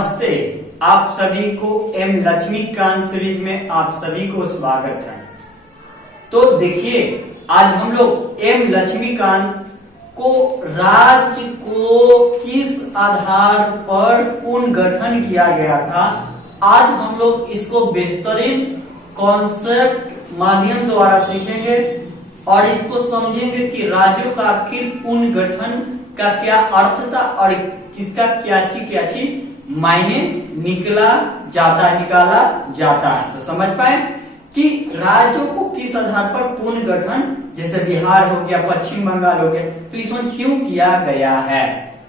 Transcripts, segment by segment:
नमस्ते, आप सभी को एम लक्ष्मीकांत सीरीज में आप सभी को स्वागत है। तो देखिए, आज हम लोग एम लक्ष्मीकांत को राज्य को किस आधार पर पुनर्गठन किया गया था, आज हम लोग इसको बेहतरीन कॉन्सेप्ट माध्यम द्वारा सीखेंगे और इसको समझेंगे कि राज्यों का आखिर पुनर्गठन का क्या अर्थ था और किसका क्या मायने निकाला जाता है। तो समझ पाए कि राज्यों को किस आधार पर पुनर्गठन, जैसे बिहार हो गया, पश्चिम बंगाल हो गया, तो इसमें क्यों किया गया है।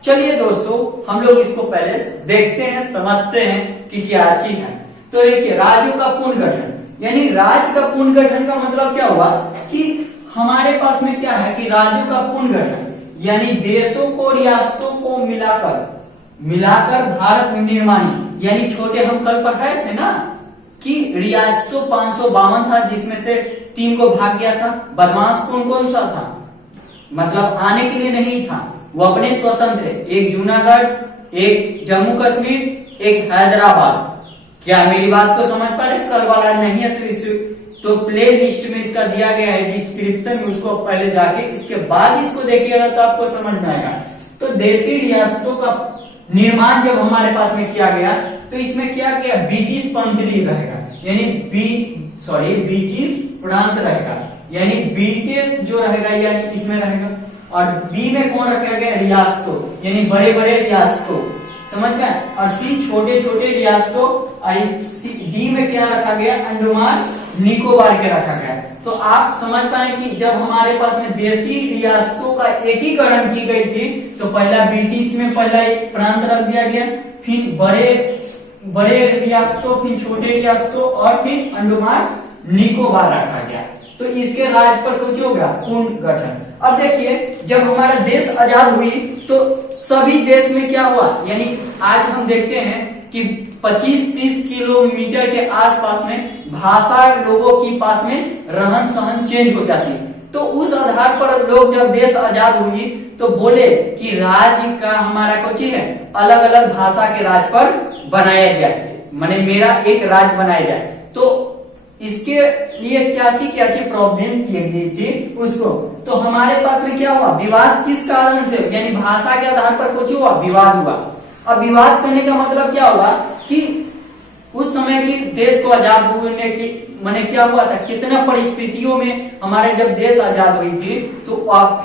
चलिए दोस्तों, हम लोग इसको पहले देखते हैं, समझते हैं कि क्या चीज है। तो देखिए, राज्यों का पुनर्गठन यानी राज्य का पुनर्गठन का मतलब क्या हुआ कि हमारे पास में क्या है कि राज्यों का पुनर्गठन यानी देशों को, रियासतों को मिलाकर भारत निर्माणी, यानी छोटे हम कल पढ़ाए थे ना कि रियासतों 552 था, जिसमें से 3 को भाग गया था। बदमाश कौन कौन सा था, मतलब आने के लिए नहीं था, वो अपने स्वतंत्र, एक जूनागढ़, एक जम्मू कश्मीर, एक हैदराबाद। क्या मेरी बात को समझ पा रहे? कल वाला नहीं है तो प्ले लिस्ट में इसका दिया गया है, डिस्क्रिप्शन में, उसको पहले जाके इसके बाद इसको देखिएगा तो आपको समझ में आएगा। तो देशी रियासतों का निर्माण जब हमारे पास में किया गया तो इसमें क्या किया, ब्रिटिश पंथी रहेगा, यानी ब्रिटिश प्रांत रहेगा, यानी ब्रिटिश जो रहेगा यानी इसमें रहेगा। और बी में कौन रखा गया, रियासतों, यानी बड़े बड़े रियासतों, समझ में। और सी छोटे छोटे रियासतों, और डी में क्या रखा गया, अंडमान निकोबार के रखा गया। तो आप समझ पाए कि जब हमारे पास में देशी रियासतों का एकीकरण की गई थी तो पहला ब्रिटिश में पहला एक प्रांत रख दिया गया, फिर बड़े रियासतों, फिर छोटे रियासतों और फिर अंडमान निकोबार रखा गया। तो इसके राज्य पर कुछ होगा पुनर्गठन। अब देखिए, जब हमारा देश आजाद हुई तो सभी देश में क्या हुआ, यानी आज हम देखते हैं कि 25-30 किलोमीटर के आसपास में भाषा लोगों की पास में रहन सहन चेंज हो जाती है। तो उस आधार पर लोग जब देश आजाद हुई तो बोले कि राज्य का हमारा कुछ है, अलग अलग भाषा के राज्य पर बनाया जाए, माने मेरा एक राज्य बनाया जाए। तो इसके लिए क्या चीज प्रॉब्लम की गई थी उसको, तो हमारे पास में क्या हुआ, विवाद किस कारण से, यानी भाषा के आधार पर कुछ हुआ, विवाद हुआ। अब विवाद करने का मतलब क्या हुआ कि उस समय की देश को आजाद होने की माने क्या हुआ था, कितना परिस्थितियों में हमारे जब देश आजाद हुई थी तो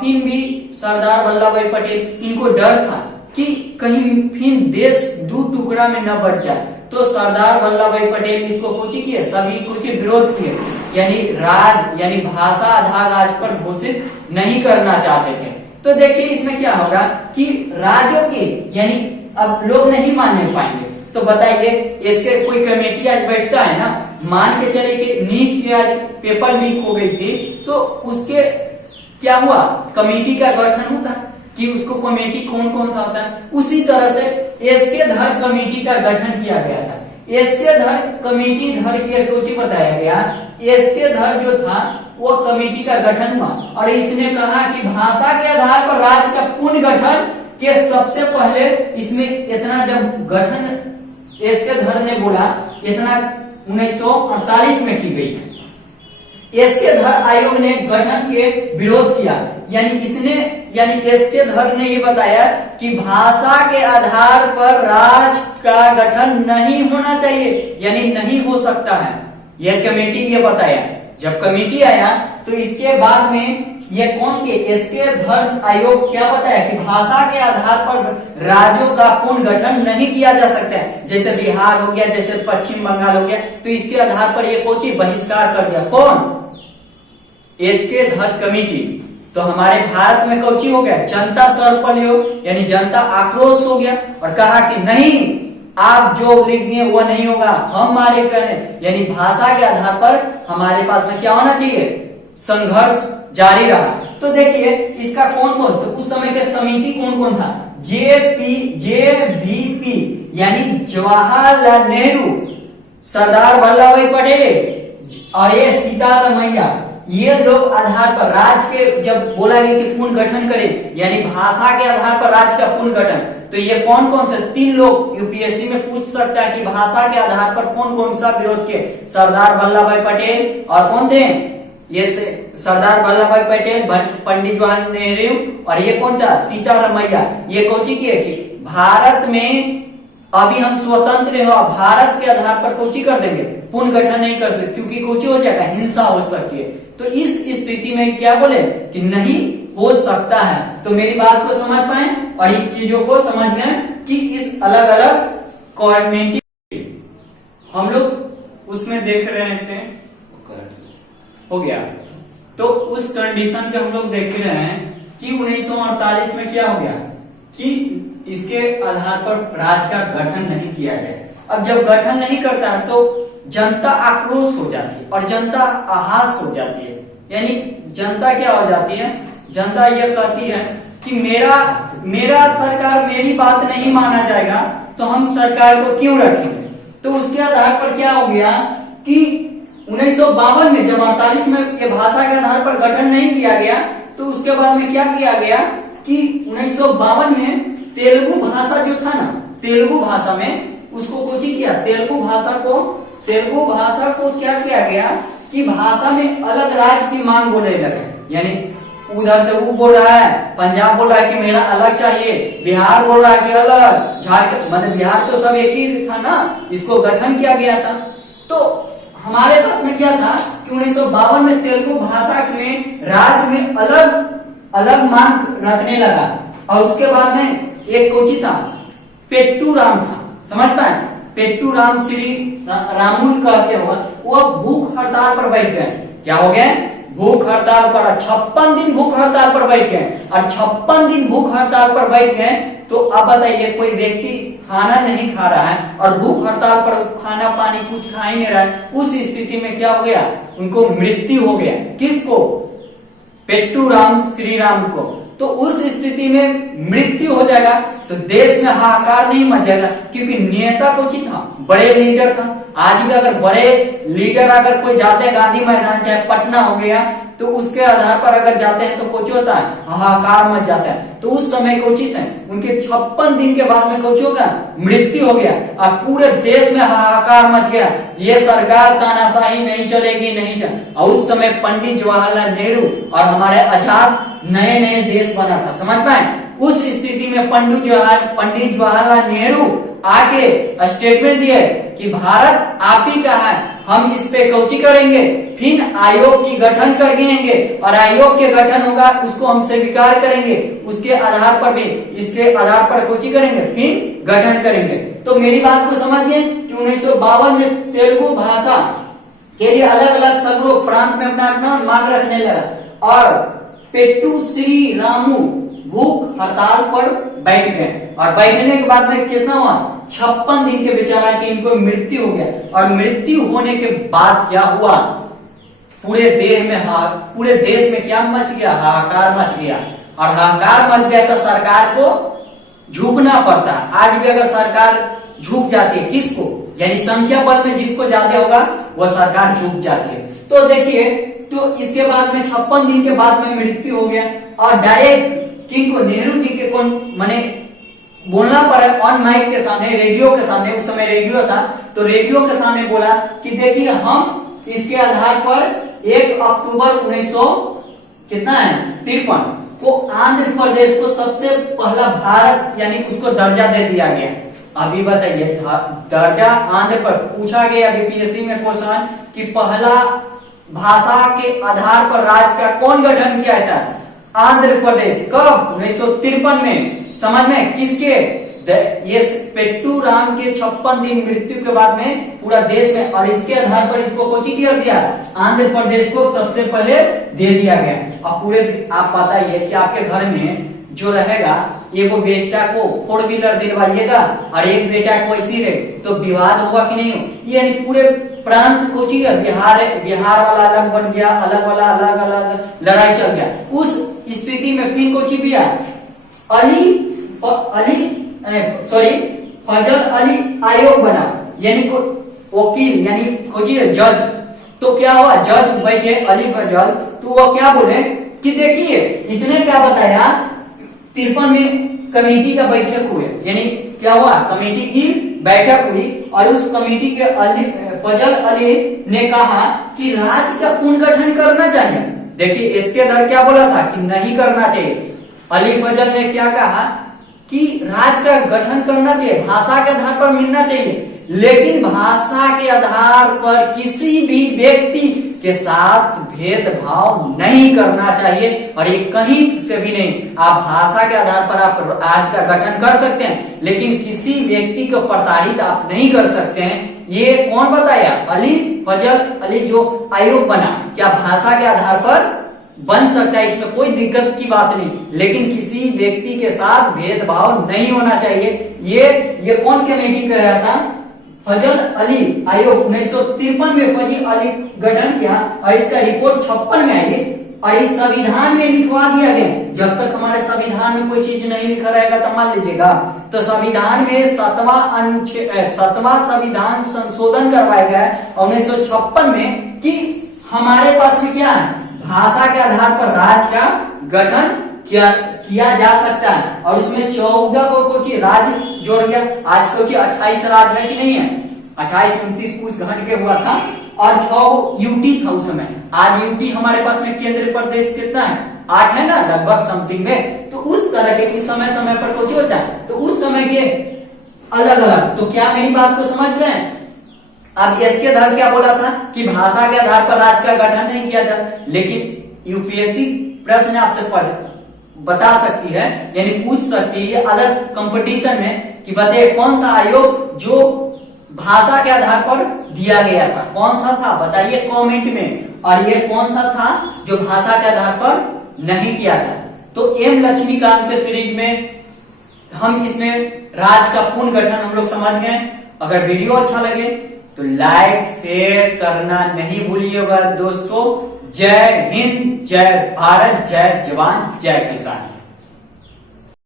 फिर भी सरदार वल्लभ भाई पटेल, इनको डर था कि कहीं फिर देश दो टुकड़ा में न बढ़ जाए। तो सरदार वल्लभ भाई पटेल इसको कुछ किए, सभी कुछ विरोध किए, यानी भाषा आधार राज्य पर घोषित नहीं करना चाहते थे। तो देखिए इसमें क्या होगा कि राज्यों की यानी अब लोग नहीं मानने पाएंगे। तो बताइए, इसके कोई कमेटी आज बैठता है ना, मान के चले कि नीट के आज पेपर लीक हो गई थी तो उसके क्या हुआ, कमेटी का गठन होता कि उसको कमेटी कौन कौन सा होता है। उसी तरह से एसके धर कमेटी का गठन किया गया था। एसके धर कमेटी धर की कुछ बताया गया, एसके धर जो था वो कमेटी का गठन हुआ और इसने कहा कि भाषा के आधार पर राज्य का पुनर्गठन के सबसे पहले इसमें इतना जब गठन एसके धर ने बोला, इतना 1948 में की गई है। एसके धर आयोग ने गठन के विरोध किया, यानी एसके धर ने ये बताया कि भाषा के आधार पर राज्य का गठन नहीं होना चाहिए, यानी नहीं हो सकता है। यह कमेटी ये बताया। जब कमेटी आया तो इसके बाद में ये कौन के, एसके धर आयोग क्या बताया कि भाषा के आधार पर राज्यों का पुनर्गठन नहीं किया जा सकता है। जैसे बिहार हो गया, जैसे पश्चिम बंगाल हो गया, तो इसके आधार पर ये कोई बहिष्कार कर दिया। कौन, एसके धर कमेटी। तो हमारे भारत में कौची हो गया, जनता सर्वपल्ली, यानी जनता आक्रोश हो गया और कहा कि नहीं, आप जो लिख दिए वो नहीं होगा, हमारे करने, यानी भाषा के आधार पर हमारे पास में क्या होना चाहिए, संघर्ष जारी रहा। तो देखिए इसका कौन कौन, तो उस समय के समिति कौन कौन था, जेवीपी यानी जवाहरलाल नेहरू, सरदार वल्लभ भाई पटेल और ये सीतारमैया, ये लोग आधार पर राज्य के जब बोला गया कि पुनर्गठन करें, यानी भाषा के आधार पर राज्य का पुनर्गठन, तो ये कौन कौन से 3 लोग यूपीएससी में पूछ सकता है कि भाषा के आधार पर कौन कौन सा विरोध किए? सरदार वल्लभ भाई पटेल और कौन थे? ये सरदार वल्लभ भाई पटेल, पंडित जवाहरलाल नेहरू और ये कौन था? सीतारामैया। ये कोची की है कि भारत में अभी हम स्वतंत्र हो, भारत के आधार पर कोची कर देंगे, पुनर्गठन नहीं कर सकते, क्योंकि कोची हो जाएगा, हिंसा हो सकती है। तो इस स्थिति में क्या बोले कि नहीं हो सकता है। तो मेरी बात को समझ पाए और इस चीजों को समझ लें कि इस अलग अलग कॉर्डिनेटिव हम लोग उसमें देख रहे थे, हो गया। तो उस कंडीशन पे हम लोग देख रहे हैं कि 1948 में क्या हो गया कि इसके आधार पर राज्य का गठन नहीं किया गया। अब जब गठन नहीं करता है तो जनता आक्रोश हो जाती है और जनता आहास हो जाती है, यानी जनता क्या हो जाती है? जनता यह कहती है कि मेरा सरकार, मेरी बात नहीं माना जाएगा तो हम सरकार को क्यों रखेंगे। तो उसके आधार पर क्या हो गया कि 1952 में जब 48 में ये भाषा के आधार पर गठन नहीं किया गया, तो उसके बाद में क्या किया गया कि 1952 में तेलुगु भाषा जो था ना, तेलुगु भाषा में उसको कुछ किया, तेलुगु भाषा को क्या किया गया कि भाषा में अलग राज्य की मांग बोलने लगे। यानी उधर से वो बोल रहा है, पंजाब बोल रहा है कि मेरा अलग चाहिए, बिहार बोल रहा है कि अलग, झारखंड, मतलब बिहार तो सब एक ही था ना, इसको गठन किया गया था। तो हमारे पास में क्या था कि 1952 में तेलुगु भाषा में राज्य में अलग अलग मांग रखने लगा। और उसके बाद में एक कोची था, पेट्टू राम था, समझ पाए? पेट्टू राम श्री रामुल कहते हुआ वो भूख हड़ताल पर बैठ गए। क्या हो गए? भूख हड़ताल पर 56 दिन भूख हड़ताल पर बैठ गए। और 56 दिन भूख हड़ताल पर बैठ गए तो अब बताइए, कोई व्यक्ति खाना नहीं खा रहा है और भूख हड़ताल पर खाना पानी कुछ खा ही नहीं रहा है, उस स्थिति में क्या हो गया? उनको मृत्यु हो गया। किसको? पेट्टू राम श्री राम को। तो उस स्थिति में मृत्यु हो जाएगा तो देश में हाहाकार नहीं मच जाएगा, क्योंकि नेता कोची था, बड़े लीडर था। आज भी अगर बड़े लीडर अगर कोई जाते हैं गांधी मैदान, चाहे पटना हो गया, तो उसके आधार पर अगर जाते हैं तो कुछ होता है, हाहाकार मच जाता है। तो उस समय कोचित है, उनके 56 दिन के बाद में कुछ होगा, मृत्यु हो गया और पूरे देश में हाहाकार मच गया। ये सरकार तानाशाही नहीं चलेगी, नहीं चल। और उस समय पंडित जवाहरलाल नेहरू और हमारे आजाद नए नए देश बना था, समझ पाए? उस स्थिति में पंडित जवाहरलाल नेहरू आके स्टेटमेंट दिए कि भारत आप ही का है, हम इस पे कौची करेंगे, फिर आयोग की गठन करेंगे और आयोग के गठन होगा उसको हम स्वीकार करेंगे, उसके आधार पर भी इसके आधार पर कौची करेंगे, फिर गठन करेंगे। तो मेरी बात को समझिए कि 1952 में तेलुगु भाषा के लिए अलग अलग सगरों प्रांत में अपना अपना मांग रखने लगा और पेट्टू श्री रामू भूख हड़ताल पर बैठ गए। और बैठने के बाद में कितना हुआ? 56 दिन के बेचारा कि इनको मृत्यु हो गया। और मृत्यु होने के बाद क्या हुआ? पूरे देश में क्या मच गया? हाहाकार मच गया। और हाहाकार मच गया तो सरकार को झुकना पड़ता है। आज भी अगर सरकार झुक जाती है, किसको? यानी संख्या बल में जिसको ज्यादा होगा वह सरकार झुक जाती है। तो देखिए, तो इसके बाद में 56 दिन के बाद में मृत्यु हो गया और डायरेक्ट किनको? नेहरू जी के कौन माने बोलना पड़ा ऑन माइक के सामने, रेडियो के सामने, उस समय रेडियो था, तो रेडियो के सामने बोला कि देखिए हम इसके आधार पर 1 अक्टूबर 1953 को आंध्र प्रदेश को सबसे पहला भारत यानी उसको दर्जा दे दिया गया। अभी बताइए, दर्जा आंध्र पर पूछा गया बीपीएससी में क्वेश्चन कि पहला भाषा के आधार पर राज्य का कौन गठन किया था? आंध्र प्रदेश। कब? 1953 में। समझ में? किसके? ये पेट्टू राम के 56 दिन मृत्यु के बाद में पूरा देश में, और इसके आधार पर इसको कोची कर दिया, आंध्र प्रदेश को सबसे पहले दे दिया गया। और पूरे आप पता ही है कि आपके घर में जो रहेगा, एक बेटा को 4 व्हीलर दिलवाइएगा और एक बेटा को ऐसी रहे तो विवाद होगा कि नहीं हो? यानी पूरे प्रांत को बिहार वाला अलग बन गया, अलग वाला अलग अलग लड़ाई चल गया। उस स्थिति में फिर कोची भी फजल अली आयोग बना, यानी वकील यानी कोची जज तो क्या हुआ, जज बैठे अली फजल, तो वो क्या बोले कि देखिए इसने क्या बताया, 53 में कमेटी का बैठक हुए, यानी क्या हुआ, कमेटी की बैठक हुई और उस कमेटी के फजल अली ने कहा कि राज्य का पुनर्गठन करना चाहिए। देखिए इसके दर क्या बोला था कि नहीं करना चाहिए, अली फजल ने क्या कहा कि राज्य का गठन करना चाहिए, भाषा के आधार पर मिलना चाहिए, लेकिन भाषा के आधार पर किसी भी व्यक्ति के साथ भेदभाव नहीं करना चाहिए। और ये कहीं से भी नहीं, आप भाषा के आधार पर आप राज्य का गठन कर सकते हैं, लेकिन किसी व्यक्ति को प्रताड़ित आप नहीं कर सकते हैं। ये कौन बताया, अली फजल अली जो आयोग बना, क्या भाषा के आधार पर बन सकता है, इसमें कोई दिक्कत की बात नहीं, लेकिन किसी व्यक्ति के साथ भेदभाव नहीं होना चाहिए। ये कौन कमेटी का था, फजल अली आयोग 1953 में फजल अली गठन किया और इसका रिपोर्ट 56 में आई और इस संविधान में लिखवा दिया गया। जब तक हमारे संविधान में कोई चीज नहीं लिखा रहेगा तो मान लीजिएगा, तो संविधान में 7वां संविधान संशोधन करवाया गया 1956 में कि हमारे पास में क्या है, भाषा के आधार पर राज्य का गठन किया जा सकता है। और उसमें 14 को राज्य जोड़ गया, आज क्योंकि 28 राज्य है कि नहीं है, 28 29 कुछ घट के हुआ था और 6 यूटी था उस समय। आज यूटी हमारे पास में केंद्र प्रदेश कितना है, 8 है ना लगभग समथिंग में। तो उस तरह के समय समय पर कुछ होता है, तो उस समय के अलग अलग। तो क्या मेरी बात को समझ गए। अब इसके आधार क्या बोला था कि भाषा के आधार पर राज्य का गठन नहीं किया जाता, लेकिन यूपीएससी प्रश्न आपसे बता सकती है, यानी पूछ सकती है अदर कंपटीशन में कि बताइए कौन सा आयोग जो भाषा के आधार पर दिया गया था, कौन सा था बताइए कमेंट में, और ये कौन सा था जो भाषा के आधार पर नहीं किया था। तो एम लक्ष्मीकांत के सीरीज में हम इसमें राज्य का पुनर्गठन हम लोग समझ गए। अगर वीडियो अच्छा लगे तो लाइक शेयर करना नहीं भूलिएगा दोस्तों। जय हिंद, जय भारत, जय जवान, जय किसान।